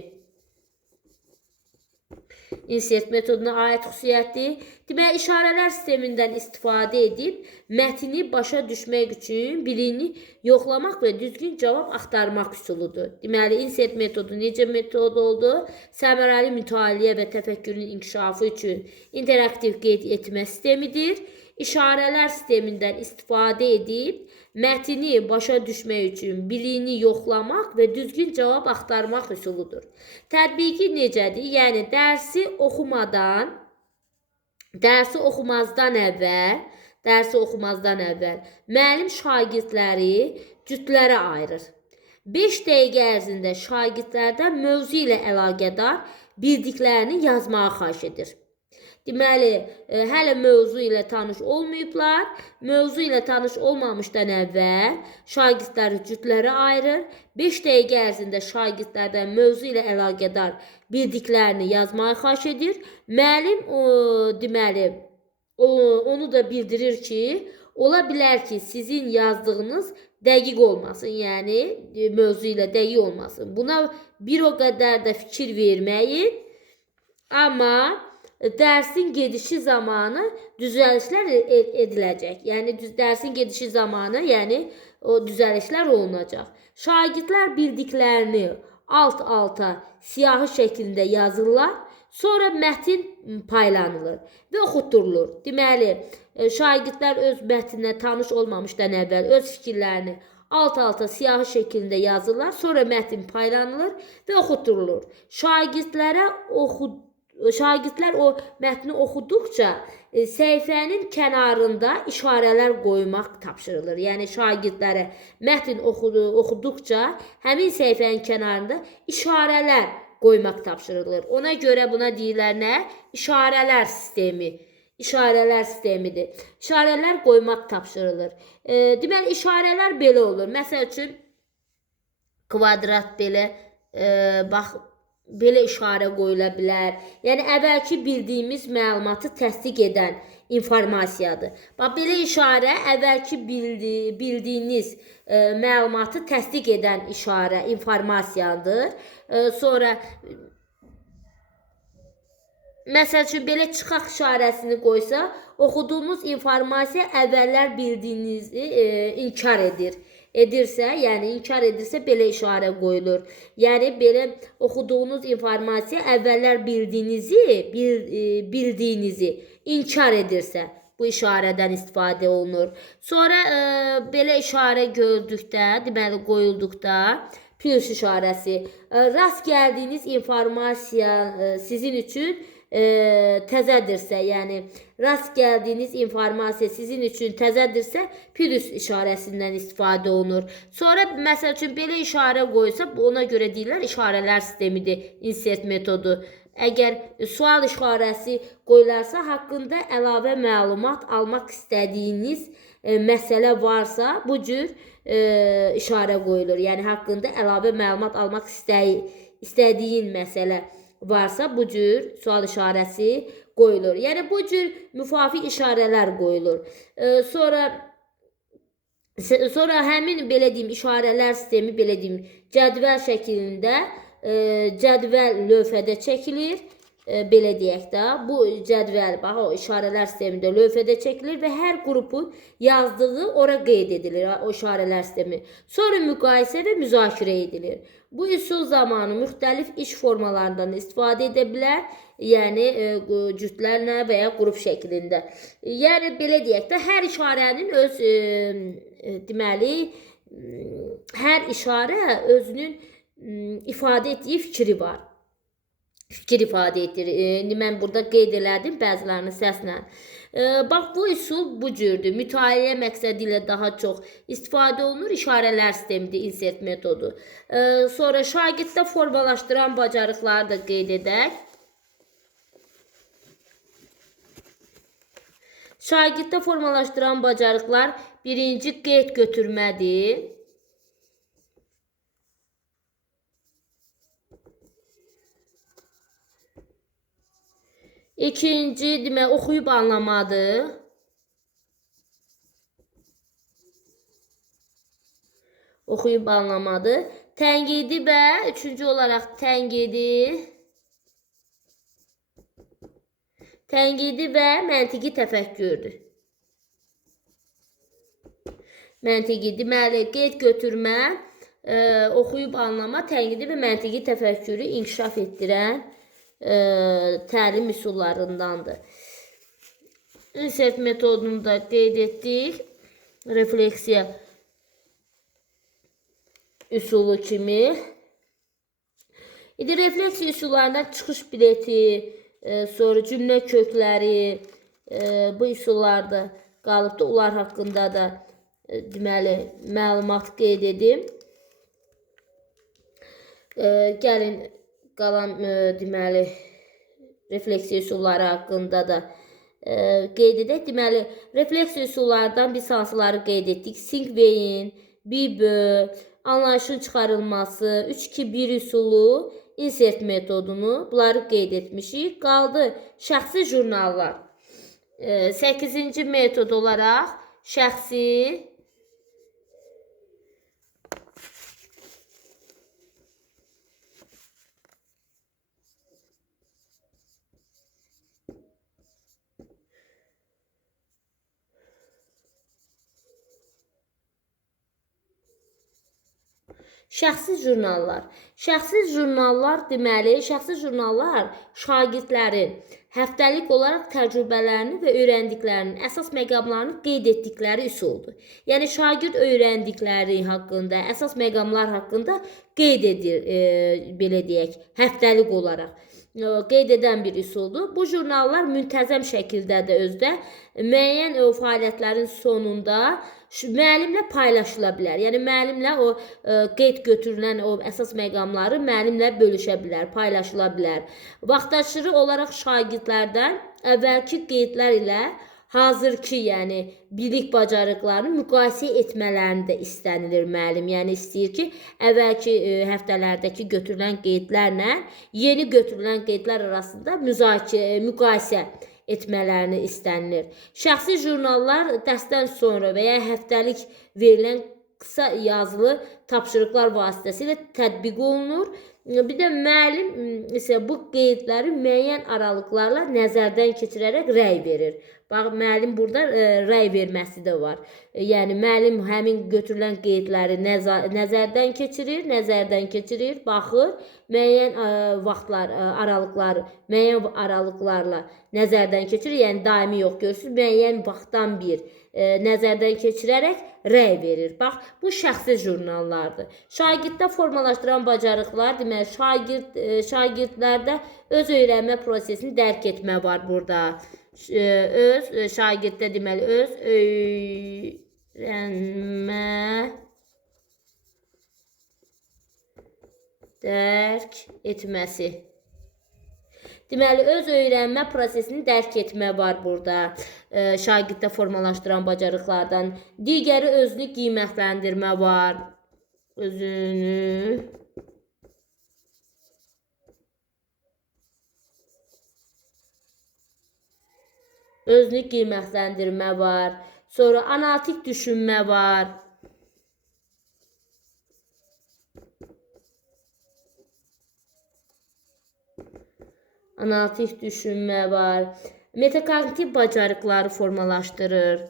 Insert metoduna aid xüsusiyyəti. Deməli, işarələr sistemindən istifadə edib mətni başa düşmək üçün bilini yoxlamaq və düzgün cavab axtarmaq üsuludur. Deməli, insert metodu necə metod oldu? Səmərəli mütaliə və təfəkkürün inkişafı üçün interaktiv qeyd etmə sistemidir. İşarələr sistemindən istifadə edib mətni başa düşmək üçün bilini yoxlamaq və düzgün cavab axtarmaq üsuludur. Tətbiqi necədir? Yəni, dərsi oxumadan Dərsi oxumazdan əvvəl müəllim şagirdləri cütlərə ayırır. 5 dəqiqə ərzində şagirdlərdən mövzu ilə əlaqədar bildiklərini yazmağı xahiş edir. Deməli, hələ mövzu ilə tanış olmayıblar. Mövzu ilə tanış olmamışdan əvvəl şagirdləri cütlərə ayırır. 5 dəqiqə ərzində şagirdlərdən mövzu ilə əlaqədar bildiklərini yazmağı xahiş edir. Müəllim deməli onu da bildirir ki, ola bilər ki, sizin yazdığınız dəqiq olmasın, yəni mövzu ilə dəqiq olmasın. Buna bir o qədər də fikir verməyin, amma dərsin gedişi zamanı düzəlişlər ediləcək. Yəni dərsin gedişi zamanı, yəni o düzəlişlər olunacaq. Şagirdlər bildiklərini alt-alta siyahı şəklində yazırlar. Sonra mətn paylanılır və oxutdurulur. Deməli, şagirdlər öz mətninə tanış olmamışdan əvvəl öz fikirlərini alt-alta siyahı şəklində yazırlar. Sonra mətn paylanılır və oxutdurulur. Şagirdlər o mətni oxuduqca səhifənin kənarında işarələr qoymaq tapşırılır. Yəni şagirdlərə mətn oxuduqca həmin səhifənin kənarında işarələr qoymaq tapşırılır. Ona görə buna deyirlər nə? İşarələr sistemi. İşarələr sistemidir. İşarələr qoymaq tapşırılır. Deməli, işarələr belə olur. Məsəl üçün, kvadrat belə, bax, belə işarə qoyula bilər. Yəni, əvvəlki bildiyimiz məlumatı təsdiq edən informasiyadır. Bax, belə işarə əvvəlki bildiyiniz məlumatı təsdiq edən işarə, informasiyadır. Sonra, məsəl üçün, belə çıxaq işarəsini qoysa, oxuduğunuz informasiya əvvəllər bildiyinizi inkar edirsə, yəni inkar edirsə belə işarə qoyulur. Yəni belə oxuduğunuz informasiya əvvəllər bildiyinizi inkar edirsə bu işarədən istifadə olunur. Sonra belə işarə gördükdə, deməli qoyulduqda plus işarəsi, rast gəldiyiniz informasiya sizin üçün təzədirsə, yəni rast gəldiyiniz informasiya sizin üçün təzədirsə, plus işarəsindən istifadə olunur. Sonra, məsəl üçün, belə işarə qoysa, ona görə deyirlər, işarələr sistemidir, insert metodu. Əgər sual işarəsi qoyularsa, haqqında əlavə məlumat almaq istədiyiniz məsələ varsa, bu cür işarə qoyulur. Yəni, haqqında əlavə məlumat almaq istədiyin məsələ varsa, bu cür sual işarəsi qoyulur. Yəni, bu cür müvafiq işarələr qoyulur. Sonra həmin, belə deyim, işarələr sistemi, belə deyim, cədvəl şəklində, cədvəl lövhədə çəkilir. Belə deyək də, bu cədvəl, bax, o işarələr sistemində lövhədə çəkilir və hər qrupun yazdığı ora qeyd edilir, o işarələr sistemi. Sonra müqayisə və müzakirə edilir. Bu üsul zamanı müxtəlif iş formalarından istifadə edə bilər, yəni cütlərlə və ya qrup şəklində. Yəni, belə deyək də, hər işarənin öz, deməli, hər işarə özünün ifadə etdiyi fikri var. Fikir ifadə edir. Mən burada qeyd elədim bəzilərini səslə. Bax, bu üsul bu cürdür. Mütaliə məqsədi ilə daha çox istifadə olunur. İşarələr sistemidir, insert metodu. Sonra şagirddə formalaşdıran bacarıqları da qeyd edək. Şagirddə formalaşdıran bacarıqlar birinci qeyd götürmədir. İkinci, demək, oxuyub anlamadır. Oxuyub anlamadır. Tənqidi və üçüncü olaraq tənqidi və məntiqi təfəkkürdür. Məntiqi, deməli, qeyd götürmə, oxuyub anlama, tənqidi və məntiqi təfəkkürü inkişaf etdirən təlim üsullarındandır. Insert metodunu da qeyd etdik. Refleksiya üsulu kimi. İndi refleksiya üsullarından çıxış bileti, sonra cümlə kökləri, bu üsullarda qalıbdır. Onlar haqqında da deməli məlumat qeyd edim. Gəlin qalan deməli refleksiya üsulları haqqında da qeyd edək. Deməli, refleksiya üsullardan biz hansıları qeyd etdik? Singveyin, Bibö, anlayışın çıxarılması, 3-2-1 üsulu, insert metodunu, bunları qeyd etmişik. Qaldı şəxsi jurnallar. 8-ci metod olaraq şəxsi jurnallar. Şəxsi jurnallar deməli, şəxsi jurnallar şagirdlərin həftəlik olaraq təcrübələrini və öyrəndiklərinin əsas məqamlarını qeyd etdikləri üsuldur. Yəni şagird öyrəndikləri haqqında, əsas məqamlar haqqında qeyd edir, belə deyək, həftəlik olaraq qeyd edən bir üsuldur. Bu jurnallar müntəzəm şəkildə də özdə müəyyən fəaliyyətlərin sonunda müəllimlə paylaşıla bilər. Yəni müəllimlə o qeyd götürülən o əsas məqamları müəllimlə bölüşə bilər, paylaşıla bilər. Vaxtaşırı olaraq şagirdlərdən əvvəlki qeydlər ilə hazırki, yəni bilik bacarıqlarını müqayisə etmələrini də istənilir müəllim. Yəni istəyir ki, əvvəlki həftələrdəki götürülən qeydlərlə yeni götürülən qeydlər arasında müqayisə etmələrini istənilir. Şəxsi jurnallar dərsdən sonra və ya həftəlik verilən qısa yazılı tapşırıqlar vasitəsilə tətbiq olunur. Bir də müəllim isə bu qeydləri müəyyən aralıqlarla nəzərdən keçirərək rəy verir. Bax, müəllim burada rəy verməsi də var. Yəni müəllim həmin götürülən qeydləri nəzərdən keçirir, baxır, müəyyən vaxtlar, müəyyən aralıqlarla nəzərdən keçirir. Yəni daimi yox, görürsünüz, müəyyən vaxtdan bir nəzərdən keçirərək rəy verir. Bax, bu şəxsi jurnallardır. Şagirddə formalaşdıran bacarıqlar, deməli, şagirdlərdə öz öyrənmə prosesini dərk etmə var burada. Şagirddə deməli, öz öyrənmə, dərk etməsi. Deməli, öz öyrənmə prosesini dərk etmə var burada. Şagirddə formalaşdıran bacarıqlardan. Digəri özünü qiymətləndirmə var. Özünü qiymətləndirmə var. Sonra analitik düşünmə var. Analitik düşünmə var. Metakognitiv bacarıqları formalaşdırır.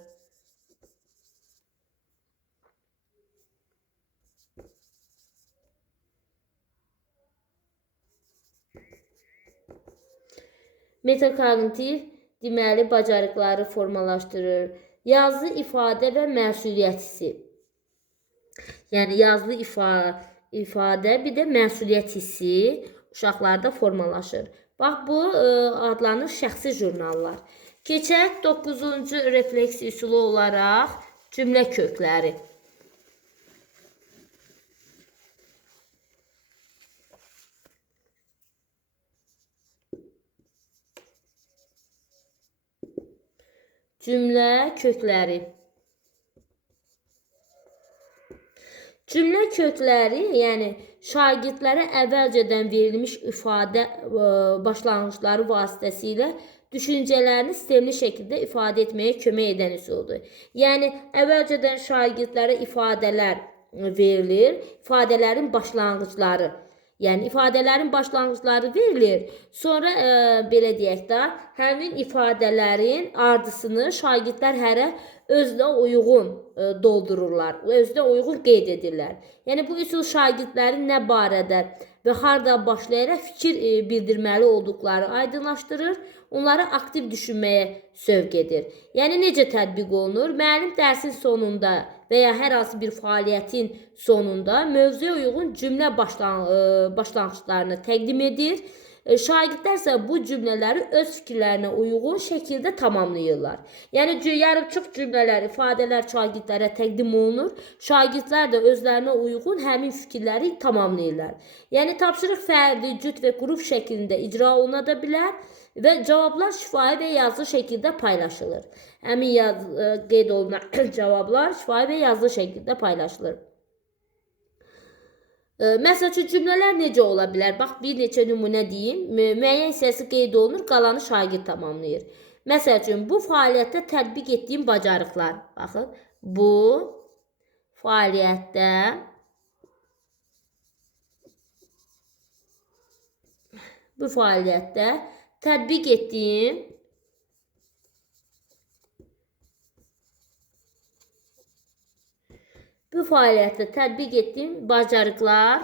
Metakognitiv deməli bacarıqları formalaşdırır. Yazılı ifadə və məsuliyyət hissi. Yəni yazılı ifadə, bir də məsuliyyət hissi uşaqlarda formalaşır. Bax, bu adlanır şəxsi jurnallar. Keçək 9-cu refleksiya üsulu olaraq cümlə kökləri. Cümlə kökləri. Cümlə kökləri, yəni şagirdlərə əvvəlcədən verilmiş ifadə başlanğıcları vasitəsilə düşüncələrini sistemli şəkildə ifadə etməyə kömək edən üsuldur. Yəni əvvəlcədən şagirdlərə ifadələr verilir, ifadələrin başlanğıcları. Yəni ifadələrin başlanğıcları verilir. Sonra belə deyək də, həmin ifadələrin ardısını şagirdlər hərə özünə uyğun doldururlar, özünə uyğun qeyd edirlər. Yəni bu üsul şagirdlərin nə barədə və harda başlayaraq fikir bildirməli olduqları aydınlaşdırır, onları aktiv düşünməyə sövq edir. Yəni necə tətbiq olunur? Müəllim dərsin sonunda və ya hər hansı bir fəaliyyətin sonunda mövzuya uyğun cümlə başlanğıclarını təqdim edir. Şagirdlər isə bu cümlələri öz fikirlərinə uyğun şəkildə tamamlayırlar. Yəni yarımçıq cümlələr, ifadələr şagirdlərə təqdim olunur. Şagirdlər də özlərinə uyğun həmin fikirləri tamamlayırlar. Yəni tapşırıq fərdi, cüt və qrup şəklində icra oluna da bilər və cavablar şifahi və yazılı şəkildə paylaşılır. Həmin qeyd olunan cavablar şifahi və yazılı şəkildə paylaşılır. Məsəl üçün cümlələr necə ola bilər? Bax, bir neçə nümunə deyim. Müəyyən hissəsi qeyd olunur, qalanı şagird tamamlayır. Məsəl üçün, bu fəaliyyətdə tətbiq etdiyim bacarıqlar. Baxın, bu fəaliyyətdə tətbiq etdiyim bacarıqlar.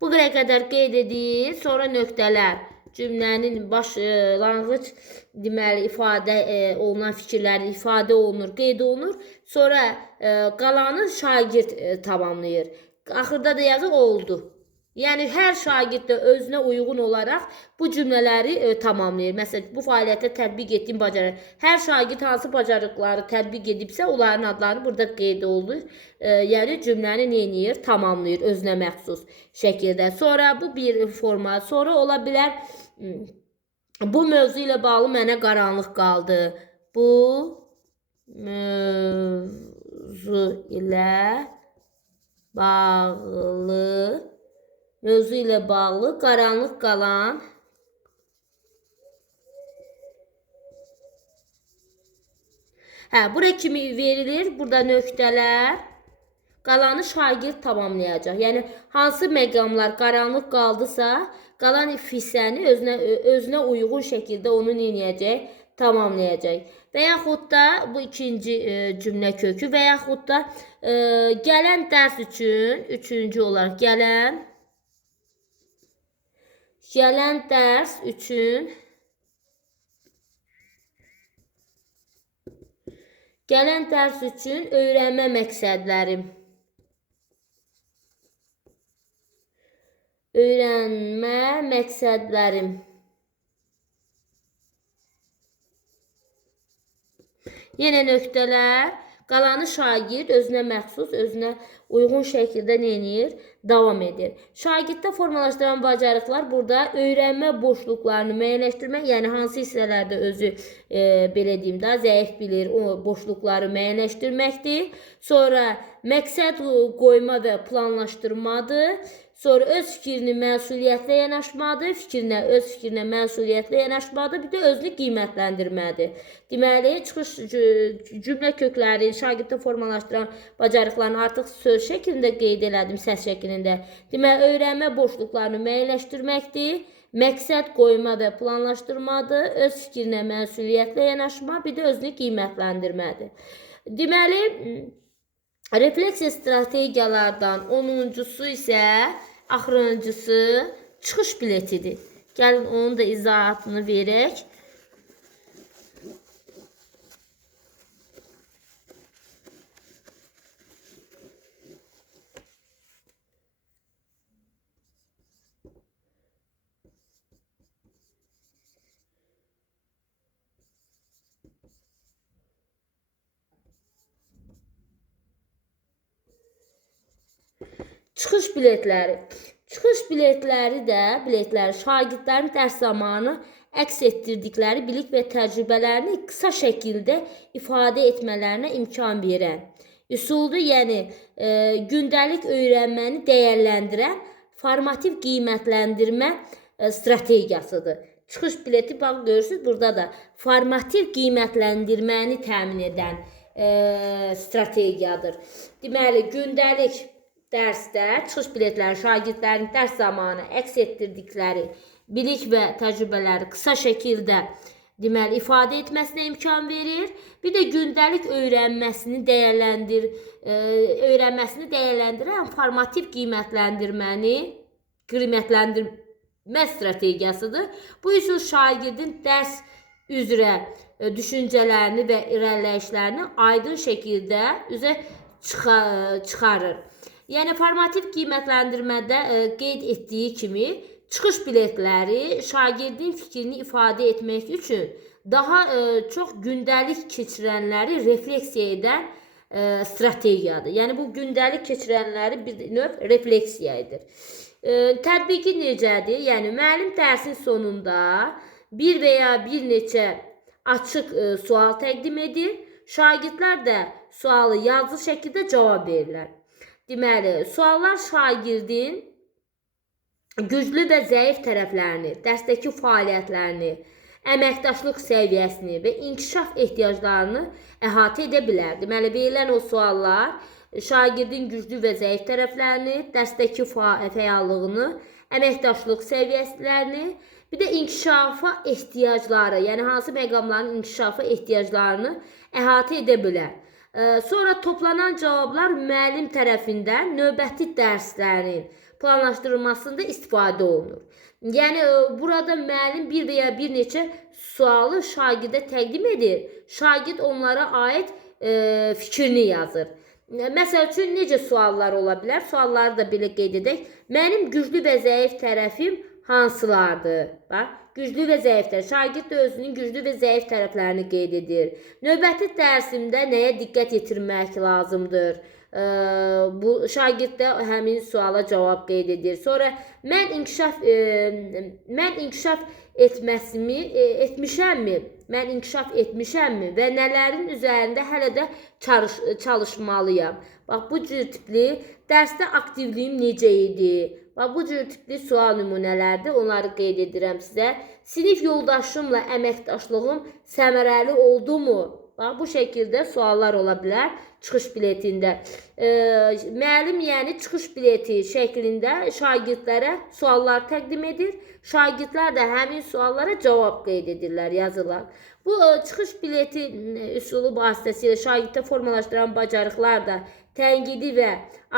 Bu qədər qeyd edilir, sonra nöqtələr. Cümlənin başlanğıc deməli ifadə olunan fikirləri ifadə olunur, qeyd olunur. Sonra qalanı şagird tamamlayır. Axırda da yazıq oldu. Yəni hər şagird də özünə uyğun olaraq bu cümlələri tamamlayır. Məsələn, bu fəaliyyətdə tətbiq etdiyim bacarıq. Hər şagird hansı bacarıqları tətbiq edibsə, onların adlarını burada qeyd olunur. Yəni cümləni nə edir? Tamamlayır özünə məxsus şəkildə. Sonra bu bir forma. Sonra ola bilər bu mövzu ilə bağlı mənə qaranlıq qaldı. Bu mövzu ilə bağlı qaranlıq qalan bura kimi verilir. Burada nöqtələr. Qalanı şagird tamamlayacaq. Yəni hansı məqamlar qaranlıq qaldısa, qalan hissəni özünə uyğun şəkildə onu nə edəcək? Tamamlayacaq. Və yaxud da bu ikinci cümlə kökü və yaxud da gələn dərs üçün üçüncü olaraq gələn dərs üçün öyrənmə məqsədlərim. Yenə nöqtələr. Qalanı şagird özünə məxsus, özünə uyğun şəkildə nə edir? Davam edir. Şagirddə formalaşdıran bacarıqlar burada öyrənmə boşluqlarını müəyyənləşdirmək, yəni hansı hissələrdə özü belə deyim də zəif bilir, o boşluqları müəyyənləşdirməkdir. Sonra məqsəd qoyma və planlaşdırmadır. Sonra öz fikrini məsuliyyətlə yanaşmadır, öz fikrinə məsuliyyətlə yanaşmadır, bir də özünü qiymətləndirmədir. Deməli, çıxış cümlə kökləri, şagirddə formalaşdıran bacarıqlarını artıq söz şəklində qeyd elədim, səs şəklində. Deməli, öyrənmə boşluqlarını müəyyənləşdirməkdir, məqsəd qoyma və planlaşdırmadır, öz fikrinə məsuliyyətlə yanaşma, bir də özünü qiymətləndirmədir. Deməli, refleksiya strategiyalardan 10-cusu isə axırıncısı çıxış biletidir. Gəlin onun da izahatını verək. Çıxış biletləri. Çıxış biletləri şagirdlərin dərs zamanı əks etdirdikləri bilik və təcrübələrini qısa şəkildə ifadə etmələrinə imkan verən üsuldur. Yəni, gündəlik öyrənməni dəyərləndirən formativ qiymətləndirmə strategiyasıdır. Çıxış bileti, bax, görürsünüz, burada da formativ qiymətləndirməni təmin edən strategiyadır. Deməli, gündəlik dərsdə çıxış biletləri şagirdlərin dərs zamanı əks etdirdikləri bilik və təcrübələri qısa şəkildə deməli ifadə etməsinə imkan verir. Bir də gündəlik öyrənməsini dəyərləndirən formativ qiymətləndirmə strategiyasıdır. Bu üsul şagirdin dərs üzrə düşüncələrini və irəliləyişlərini aydın şəkildə üzə çıxarır. Yəni formativ qiymətləndirmədə qeyd etdiyi kimi çıxış biletləri şagirdin fikrini ifadə etmək üçün daha çox gündəlik keçirənləri refleksiya edən strategiyadır. Yəni bu gündəlik keçirənləri bir növ refleksiya edir. Tətbiqi necədir? Yəni müəllim dərsin sonunda bir və ya bir neçə açıq sual təqdim edir. Şagirdlər də sualı yazılı şəkildə cavab verirlər. Deməli, suallar şagirdin güclü və zəif tərəflərini, dərsdəki fəaliyyətlərini, əməkdaşlıq səviyyəsini və inkişaf ehtiyaclarını əhatə edə bilər. Deməli, verilən o suallar şagirdin güclü və zəif tərəflərini, dərsdəki fəallığını, əməkdaşlıq səviyyələrini, bir də inkişafa ehtiyacları, yəni hansı məqamların inkişafa ehtiyaclarını əhatə edə bilər. Sonra toplanan cavablar müəllim tərəfindən növbəti dərslərin planlaşdırılmasında istifadə olunur. Yəni burada müəllim bir və ya bir neçə sualı şagirdə təqdim edir. Şagird onlara aid fikrini yazır. Məsəl üçün necə suallar ola bilər? Sualları da belə qeyd edək. Mənim güclü və zəif tərəfim hansılardır? Bax, güclü və zəif tərəf. Şagird də özünün güclü və zəif tərəflərini qeyd edir. Növbəti dərsimdə nəyə diqqət yetirmək lazımdır? Bu şagird də həmin suala cavab qeyd edir. Sonra mən inkişaf etmişəmmi? Mən inkişaf etmişəmmi və nələrin üzərində hələ də çalışmalıyam? Bax, bu cür tipli dərsdə aktivliyim necə idi? Bax, bu cür tipli sual nümunələrdir. Onları qeyd edirəm sizə. Sinif yoldaşımla əməkdaşlığım səmərəli oldu mu? Bax, bu şəkildə suallar ola bilər çıxış biletində. Müəllim yəni çıxış bileti şəklində şagirdlərə suallar təqdim edir. Şagirdlər də həmin suallara cavab qeyd edirlər, yazırlar. Bu çıxış bileti üsulu vasitəsilə şagirddə formalaşdıran bacarıqlar da tənqidi və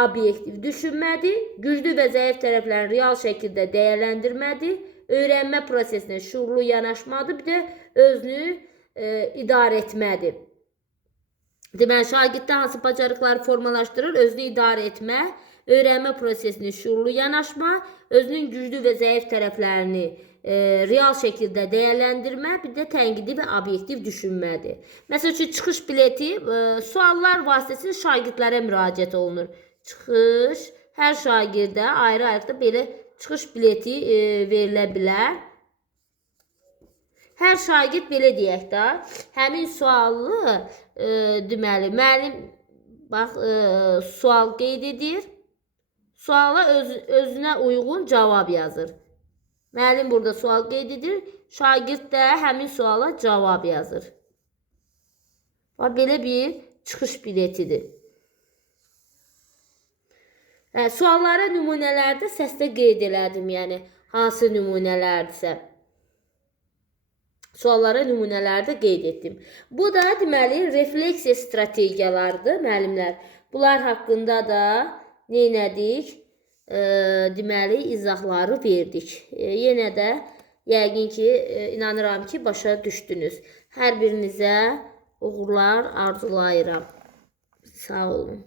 obyektiv düşünmədir, güclü və zəif tərəflərini real şəkildə dəyərləndirmədir, öyrənmə prosesinə şuurlu yanaşmadır, bir də özünü idarə etmədir. Deməli, şagirddə hansı bacarıqları formalaşdırır? Özünü idarə etmə, öyrənmə prosesini şuurlu yanaşma, özünün güclü və zəif tərəflərini real şəkildə dəyərləndirmə, bir də tənqidi və obyektiv düşünmədir. Məsəl üçün, çıxış bileti suallar vasitəsilə şagirdlərə müraciət olunur. Çıxış, hər şagirdə ayrı-ayrı belə çıxış bileti verilə bilər. Hər şagird belə deyək də, həmin sualı deməli, müəllim bax, sual qeyd edir. Suala özünə uyğun cavab yazır. Müəllim burada sual qeyd edir. Şagird də həmin suala cavab yazır. Bax, belə bir çıxış biletidir. Suallara nümunələrdə səslə qeyd elədim, yəni hansı nümunələrdirsə. Suallara nümunələrdə qeyd etdim. Bu da deməli refleksiya strategiyalarıdır, müəllimlər. Bunlar haqqında da nə etdik? Deməli izahları verdik. Yenə də yəqin ki, inanıram ki, başa düşdünüz. Hər birinizə uğurlar arzulayıram. Sağ olun.